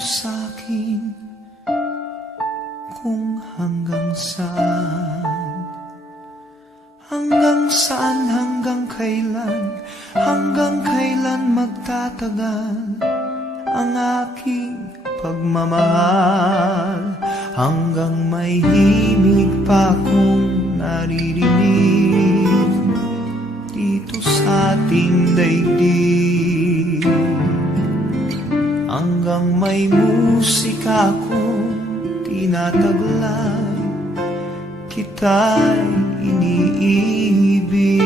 sa'kin kung hanggang saan, hanggang kailan magtatagal ang aking pagmamahal, hanggang may himig pa akong naririnig dito sa ating daigdig, hanggang may musika akong tinataglay, kita'y iniibig.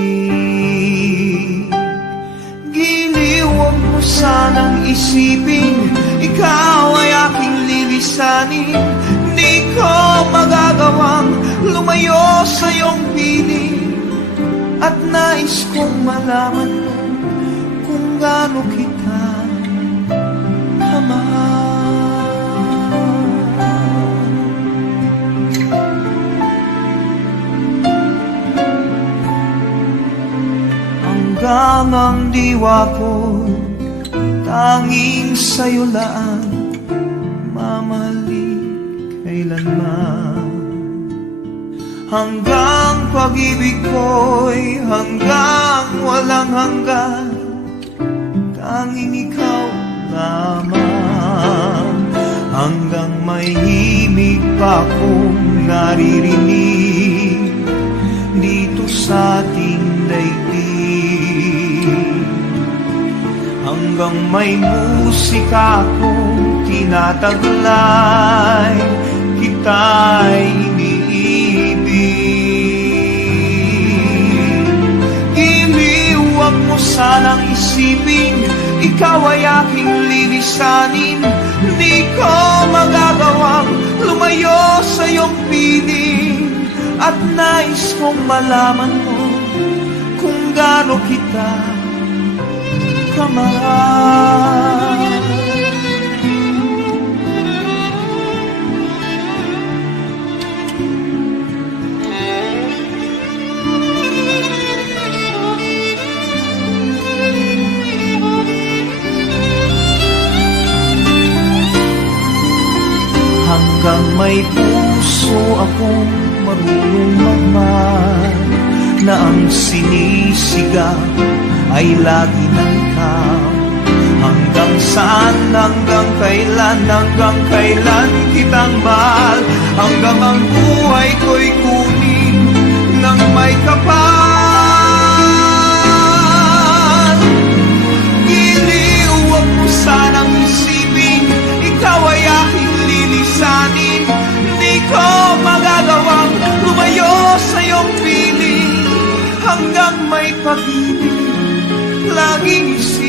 Giliw, huwag mo sanang isipin ikaw ay aking lilisanin. Di ko magagawang lumayo sa iyong piling, at nais kong malaman mo kung gaano kita kamahal. Hanggang ang diwa ko tanging sa'yo lang mamahalin kailanman, hanggang pag-ibig ko'y hanggang walang hanggan, tanging ikaw lamang, hanggang may himig pa akong naririnig dito sa ating daigdig, hanggang may musika akong tinataglay, kita'y iniibig. Giliw, huwag mo sanang isipin ikaw ay aking lilisanin. Di ko magagawang lumayo sa iyong piling, at nais kong malaman mo kung gaano kita kamahal. Hanggang may puso akong marunong magmahal, na ang sinisigaw ay lagi ng ikaw. Hanggang saan, hanggang kailan kitang mahal, hanggang ang buhay ko'y kunin ng may kapal. Giliw, huwag mo sanang isipin ikaw ay aking lilisanin. Di ko magagawang lumayo sa iyong piling, hanggang may pag-ibig laging isip